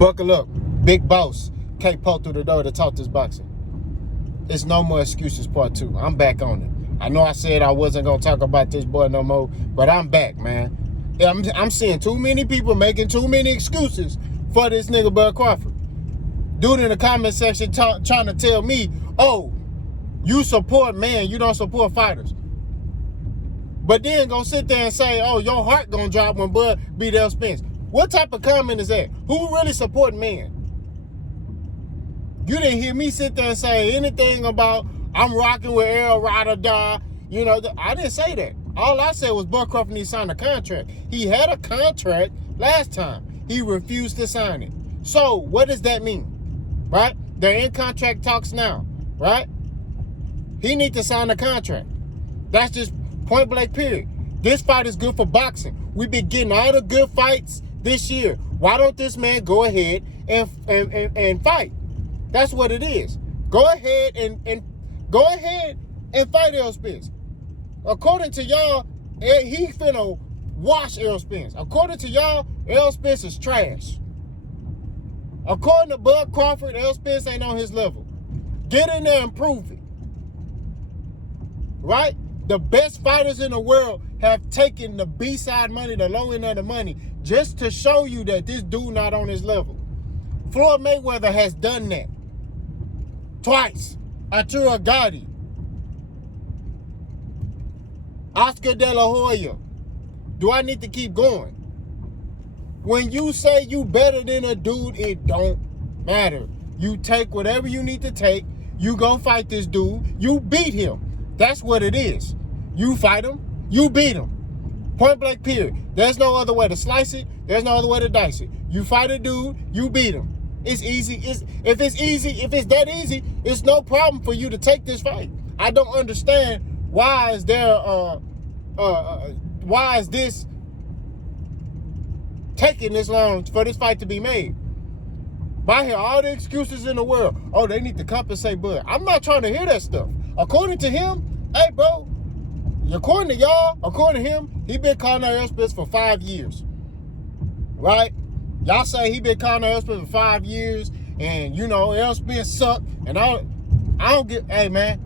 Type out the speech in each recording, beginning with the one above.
Buckle up. Big boss can't pull through the door to talk this boxing. It's no more excuses part 2. I'm back on it. I know I said I wasn't going to talk about this boy no more, but I'm back, man. I'm seeing too many people making too many excuses for this nigga Bud Crawford. Dude in the comment section trying to tell me, oh, you support man, you don't support fighters. But then gonna sit there and say, oh, your heart gonna drop when Bud beat Errol Spence. What type of comment is that? Who really support man? You didn't hear me sit there and say anything about I'm rocking with Errol, ride or die. You know, I didn't say that. All I said was Bud Crawford needs to sign a contract. He had a contract last time. He refused to sign it. So what does that mean? Right? They're in contract talks now. Right? He needs to sign a contract. That's just point blank period. This fight is good for boxing. We've been getting all the good fights this year. Why don't this man go ahead and fight? That's what it is. Go ahead and fight Errol Spence. According to y'all, he finna wash Errol Spence. According to y'all, Errol Spence is trash. According to Bud Crawford, Errol Spence ain't on his level. Get in there and prove it. Right? The best fighters in the world have taken the B-side money, the low end of the money, just to show you that this dude not on his level. Floyd Mayweather has done that. Twice. Arturo Gatti. Oscar De La Hoya. Do I need to keep going? When you say you better than a dude, it don't matter. You take whatever you need to take. You go fight this dude. You beat him. That's what it is. You fight him. You beat him. Point blank period. There's no other way to slice it. There's no other way to dice it. You fight a dude. You beat him. It's easy. If it's that easy, it's no problem for you to take this fight. I don't understand why is this taking this long for this fight to be made? But I hear all the excuses in the world. Oh, they need to compensate Bud. I'm not trying to hear that stuff. According to him, hey, bro, according to y'all, according to him, he been calling out Errol Spence for 5 years. Right? Y'all say he been calling out Errol Spence for 5 years, and, you know, Errol Spence suck, and all. I don't get, hey, man,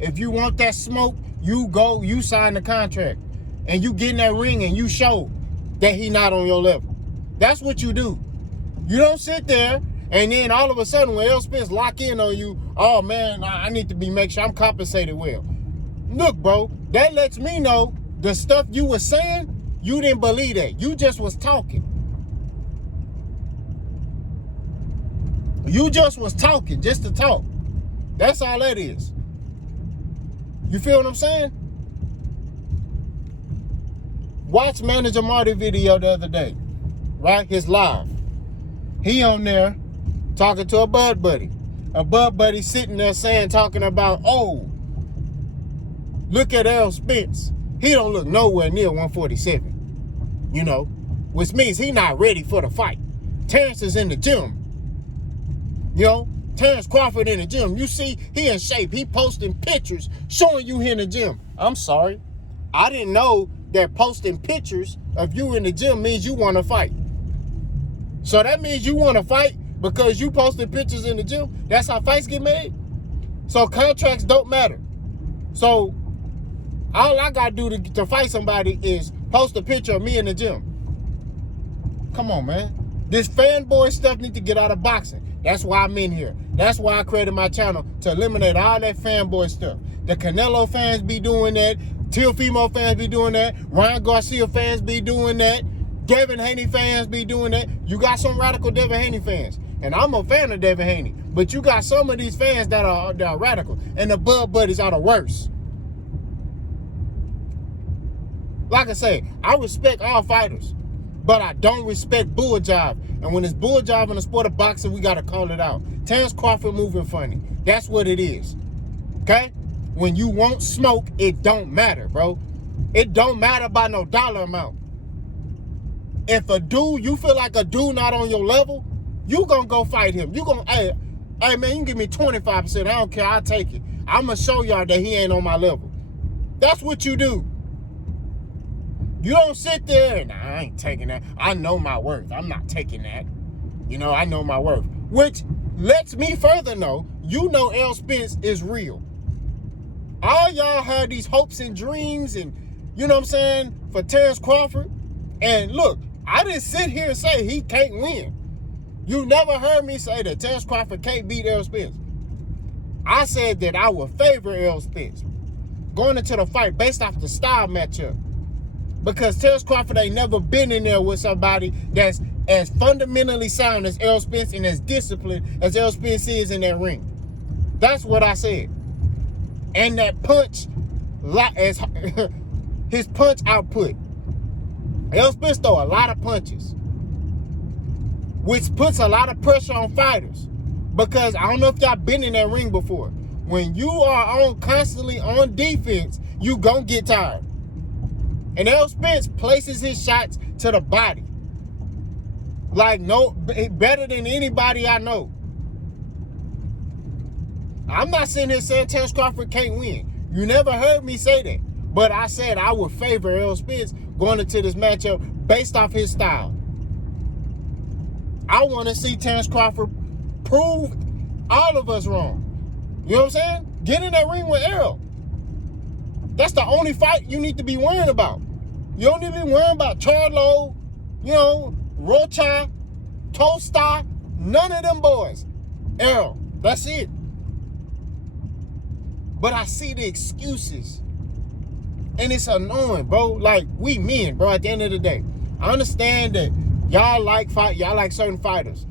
if you want that smoke, you go, you sign the contract, and you get in that ring, and you show that he not on your level. That's what you do. You don't sit there, and then all of a sudden, when Errol Spence lock in on you, oh, man, I need to make sure I'm compensated well. Look, bro, that lets me know the stuff you were saying, you didn't believe that. You just was talking. You just was talking just to talk. That's all that is. You feel what I'm saying? Watch Manager Marty video the other day, right? His live. He on there talking to a Bud buddy. A Bud buddy sitting there talking about, oh, look at Errol Spence. He don't look nowhere near 147. You know, which means he not ready for the fight. Terrence is in the gym. You know, Terrence Crawford in the gym. You see, he in shape. He posting pictures showing you here in the gym. I'm sorry. I didn't know that posting pictures of you in the gym means you want to fight. So that means you want to fight because you posting pictures in the gym? That's how fights get made? So contracts don't matter. So all I got to do to fight somebody is post a picture of me in the gym. Come on, man. This fanboy stuff needs to get out of boxing. That's why I'm in here. That's why I created my channel, to eliminate all that fanboy stuff. The Canelo fans be doing that. Teofimo fans be doing that. Ryan Garcia fans be doing that. Devin Haney fans be doing that. You got some radical Devin Haney fans. And I'm a fan of Devin Haney. But you got some of these fans that are radical. And the Bud Buddies are the worst. Like I say, I respect all fighters. But I don't respect bull jive. And when it's bull jive in the sport of boxing, we got to call it out. Terrence Crawford moving funny. That's what it is. Okay? When you want smoke, it don't matter, bro. It don't matter about no dollar amount. If a dude, you feel like a dude not on your level, you gonna go fight him. You gonna, hey man, you can give me 25%. I don't care. I'll take it. I'm gonna show y'all that he ain't on my level. That's what you do. You don't sit there and I ain't taking that. I know my worth. I'm not taking that. You know, I know my worth. Which lets me further know, you know Errol Spence is real. All y'all had these hopes and dreams and, you know what I'm saying, for Terrence Crawford. And look, I didn't sit here and say he can't win. You never heard me say that Terrence Crawford can't beat Errol Spence. I said that I would favor Errol Spence going into the fight based off the style matchup. Because Terrence Crawford ain't never been in there with somebody that's as fundamentally sound as Errol Spence and as disciplined as Errol Spence is in that ring. That's what I said. And that punch, as his punch output. Errol Spence throw a lot of punches, which puts a lot of pressure on fighters. Because I don't know if y'all been in that ring before. When you are constantly on defense, you gonna get tired. And Errol Spence places his shots to the body. Like, no, better than anybody I know. I'm not sitting here saying Terrence Crawford can't win. You never heard me say that. But I said I would favor Errol Spence going into this matchup based off his style. I want to see Terrence Crawford prove all of us wrong. You know what I'm saying? Get in that ring with Errol. That's the only fight you need to be worrying about. You don't need to be worrying about Charlo, you know, Rocha, Tosta, none of them boys. Errol, that's it. But I see the excuses. And it's annoying, bro. Like, we men, bro, at the end of the day. I understand that y'all like certain fighters.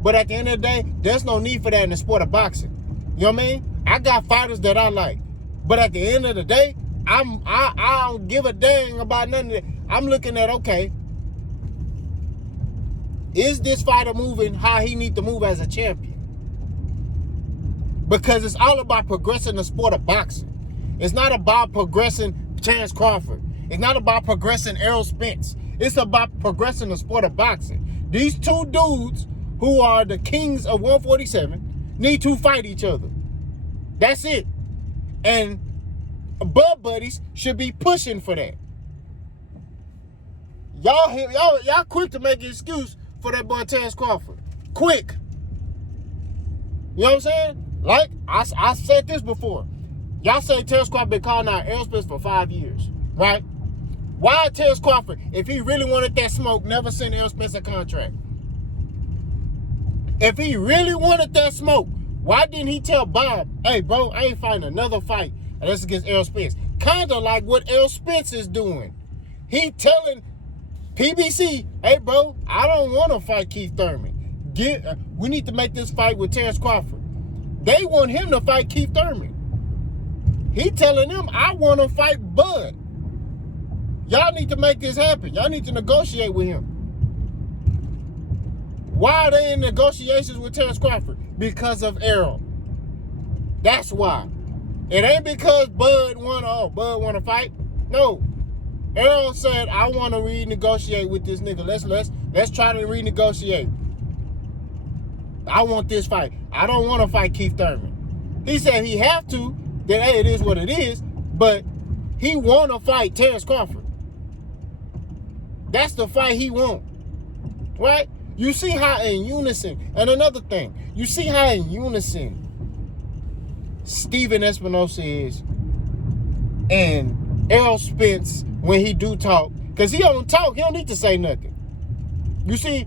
But at the end of the day, there's no need for that in the sport of boxing. You know what I mean? I got fighters that I like. But at the end of the day, I don't give a dang about none of that. I'm looking at, okay, is this fighter moving how he needs to move as a champion? Because it's all about progressing the sport of boxing. It's not about progressing Terrence Crawford. It's not about progressing Errol Spence. It's about progressing the sport of boxing. These two dudes who are the kings of 147 need to fight each other. That's it. And Bud Buddies should be pushing for that. Y'all quick to make an excuse for that boy Terrence Crawford. Quick. You know what I'm saying? Like, I said this before. Y'all say Terrence Crawford been calling out Errol Spence for 5 years, right? Why Terrence Crawford, if he really wanted that smoke, never sent Errol Spence a contract? If he really wanted that smoke, why didn't he tell Bob, hey, bro, I ain't fighting another fight unless it's against Errol Spence? Kind of like what Errol Spence is doing. He telling PBC, hey, bro, I don't want to fight Keith Thurman. We need to make this fight with Terrence Crawford. They want him to fight Keith Thurman. He telling them, I want to fight Bud. Y'all need to make this happen. Y'all need to negotiate with him. Why are they in negotiations with Terrence Crawford? Because of Errol. That's why. It ain't because Bud want to fight. No. Errol said, I want to renegotiate with this nigga. Let's try to renegotiate. I want this fight. I don't want to fight Keith Thurman. He said he have to. Then, hey, it is what it is. But he want to fight Terrence Crawford. That's the fight he want. Right? You see how in unison. And another thing. You see how in unison Stephen Espinosa is and Errol Spence when he do talk. Because he don't talk. He don't need to say nothing. You see,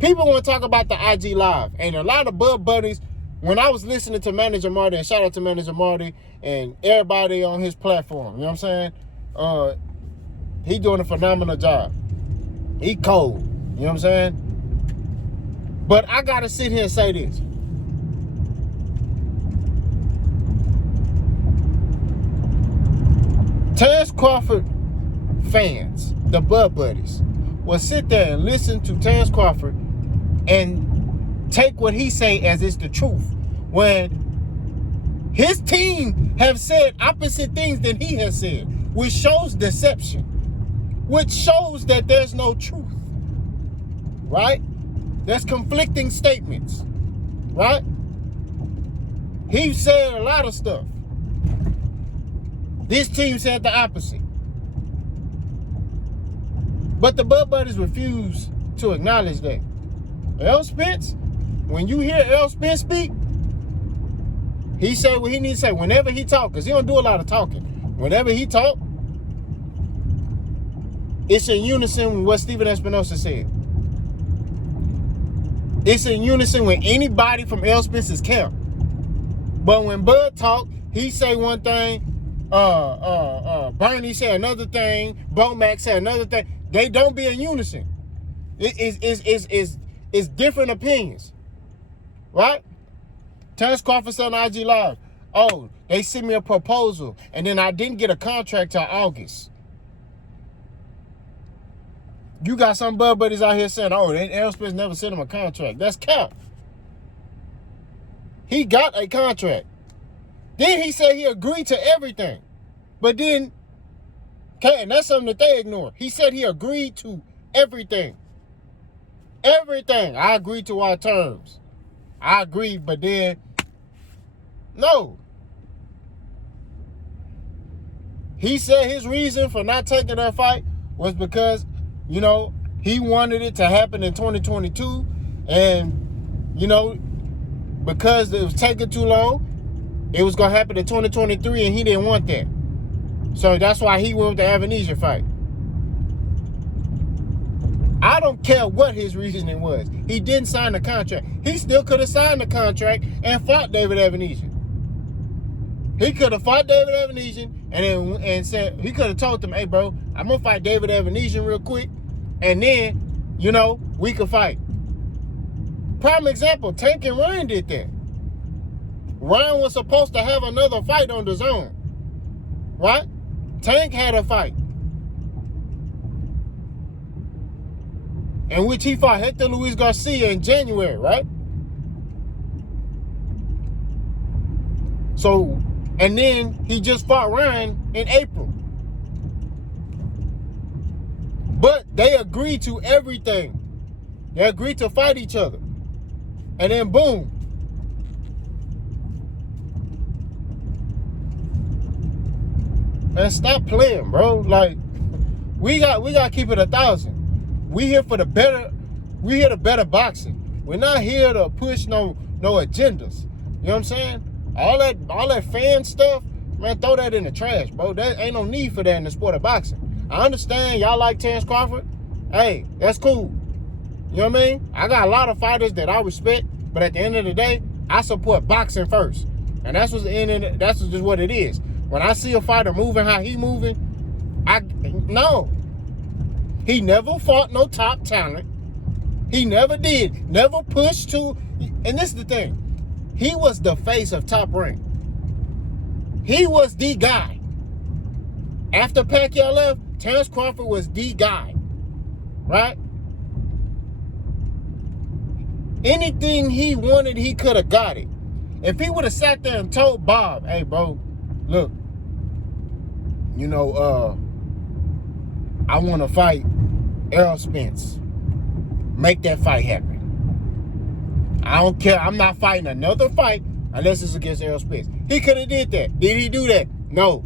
people want to talk about the IG Live. And a lot of Bud Buddies, when I was listening to Manager Marty, and shout out to Manager Marty and everybody on his platform, you know what I'm saying? He doing a phenomenal job. He cold, you know what I'm saying? But I got to sit here and say this. Terrence Crawford fans, the Bud Buddies, will sit there and listen to Terrence Crawford and take what he say as it's the truth, when his team have said opposite things than he has said, which shows deception, which shows that there's no truth, right? There's conflicting statements, right? He said a lot of stuff. This team said the opposite. But the Bud Buddies refuse to acknowledge that. Errol Spence, when you hear Errol Spence speak, he say what he needs to say whenever he talk, because he don't do a lot of talking. Whenever he talk, it's in unison with what Stephen Espinosa said. It's in unison with anybody from Errol Spence's camp. But when Bud talk, he say one thing, Bernie say another thing, Bomac say another thing. They don't be in unison. It's different opinions, right? Terrence Crawford said on IG Live, oh, they sent me a proposal, and then I didn't get a contract till August. You got some Bud buddies out here saying, oh, Errol Spence never sent him a contract. That's cap. He got a contract. Then he said he agreed to everything. But then, and that's something that they ignore. He said he agreed to everything. Everything. I agreed to our terms. I agree, but then, no. He said his reason for not taking that fight was because, you know, he wanted it to happen in 2022. And, you know, because it was taking too long, it was going to happen in 2023, and he didn't want that. So that's why he went with the Avanesyan fight. I don't care what his reasoning was. He didn't sign the contract. He still could have signed the contract and fought David Avanesyan. He could have fought David Avanesyan and said, he could have told them, hey, bro, I'm going to fight David Avanesyan real quick, and then, you know, we could fight. Prime example, Tank and Ryan did that. Ryan was supposed to have another fight on the zone, right? Tank had a fight, in which he fought Hector Luis Garcia in January, right? So, and then he just fought Ryan in April. But they agreed to everything. They agreed to fight each other. And then boom. Man, stop playing, bro. Like, we got to keep it 1,000. We here for the better. We here to better boxing. We're not here to push no agendas. You know what I'm saying? All that fan stuff, man, throw that in the trash, bro. There ain't no need for that in the sport of boxing. I understand y'all like Terrence Crawford. Hey, that's cool. You know what I mean? I got a lot of fighters that I respect, but at the end of the day, I support boxing first. And that's just what it is. When I see a fighter moving how he moving, no. He never fought no top talent. He never did. Never pushed to, and this is the thing. He was the face of Top Rank. He was the guy. After Pacquiao left, Terrence Crawford was the guy. Right? Anything he wanted, he could have got it. If he would have sat there and told Bob, hey, bro, look, you know, I want to fight Errol Spence. Make that fight happen. I don't care. I'm not fighting another fight unless it's against Errol Spence. He could have did that. Did he do that? No.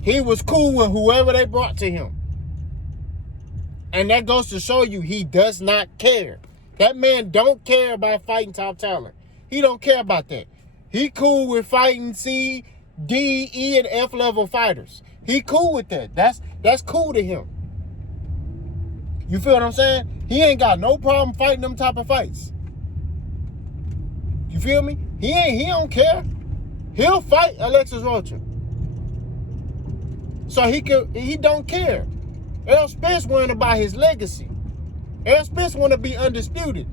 He was cool with whoever they brought to him. And that goes to show you he does not care. That man don't care about fighting top talent. He don't care about that. He cool with fighting C, D, E, and F level fighters. He cool with that. That's cool to him. You feel what I'm saying? He ain't got no problem fighting them type of fights. You feel me? He don't care. He'll fight Alexis Rocha. So he don't care. Errol Spence worrying about his legacy. Errol Spence want to be undisputed.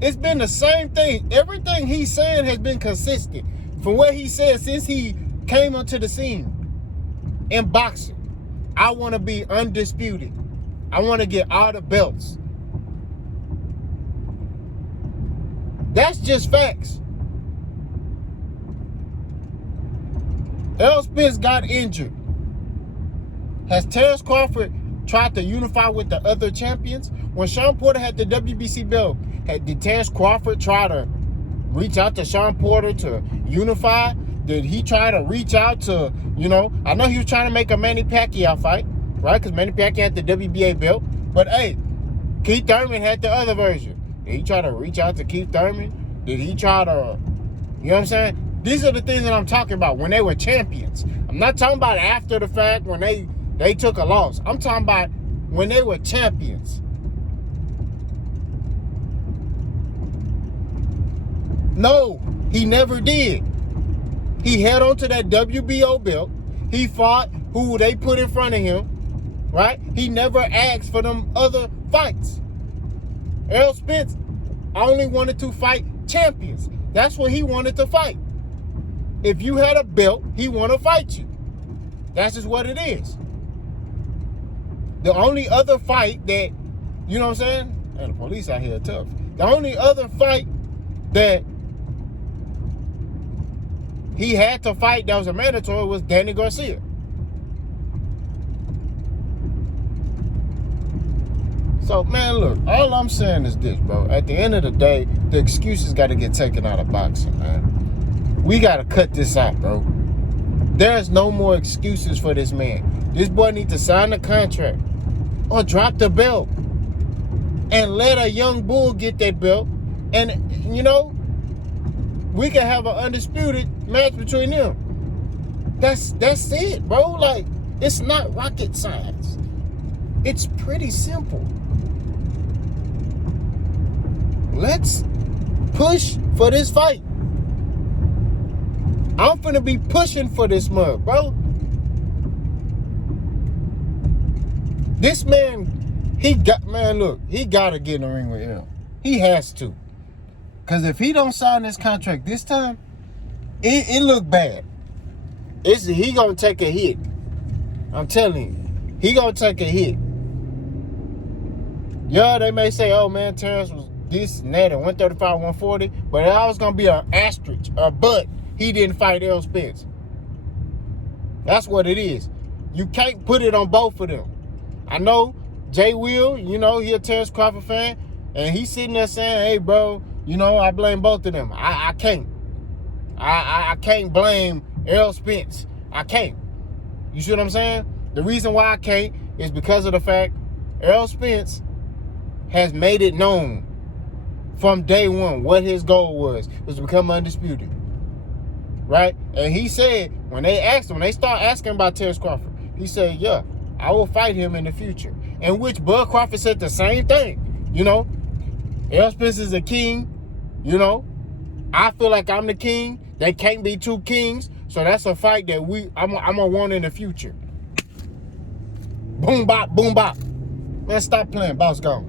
It's been the same thing. Everything he's saying has been consistent. From what he said since he came onto the scene in boxing. I want to be undisputed. I want to get all the belts. That's just facts. Errol Spence got injured. Has Terrence Crawford tried to unify with the other champions? When Shawn Porter had the WBC belt, did Terrence Crawford try to reach out to Shawn Porter to unify? Did he try to reach out to, I know he was trying to make a Manny Pacquiao fight, right? Because Manny Pacquiao had the WBA belt. But hey, Keith Thurman had the other version. Did he try to reach out to Keith Thurman? Did he try to, you know what I'm saying? These are the things that I'm talking about when they were champions. I'm not talking about after the fact when they took a loss. I'm talking about when they were champions. No, he never did. He held on to that WBO belt. He fought who they put in front of him, right? He never asked for them other fights. Errol Spence only wanted to fight champions. That's what he wanted to fight. If you had a belt, he want to fight you. That's just what it is. The only other fight that, you know what I'm saying? And the police out here are tough. The only other fight that he had to fight that was a mandatory was Danny Garcia. So, man, look, all I'm saying is this, bro. At the end of the day, the excuses got to get taken out of boxing, man. We got to cut this out, bro. There's no more excuses for this man. This boy needs to sign the contract or drop the belt and let a young bull get that belt. And, you know, we can have an undisputed match between them. That's it, bro. Like, it's not rocket science. It's pretty simple. Let's push for this fight. I'm finna be pushing for this mug, bro. This man, he gotta get in the ring with him. He has to. Because if he don't sign this contract this time, it look bad. He gonna take a hit. I'm telling you. He gonna take a hit. Yeah, they may say, oh man, Terrence was this and that at 135, 140, but it always gonna be an asterisk, but he didn't fight Errol Spence. That's what it is. You can't put it on both of them. I know Jay Will, you know, he a Terrence Crawford fan, and he's sitting there saying, hey bro, you know, I blame both of them. I can't. I can't blame Errol Spence. I can't. You see what I'm saying? The reason why I can't is because of the fact Errol Spence has made it known from day one what his goal was to become undisputed. Right? And he said, when they start asking about Terrence Crawford, he said, yeah, I will fight him in the future. In which Bud Crawford said the same thing. You know, Errol Spence is a king. You know, I feel like I'm the king. There can't be two kings. So that's a fight that I'm gonna want in the future. Boom bop, boom bop. Man, stop playing. Boss gone.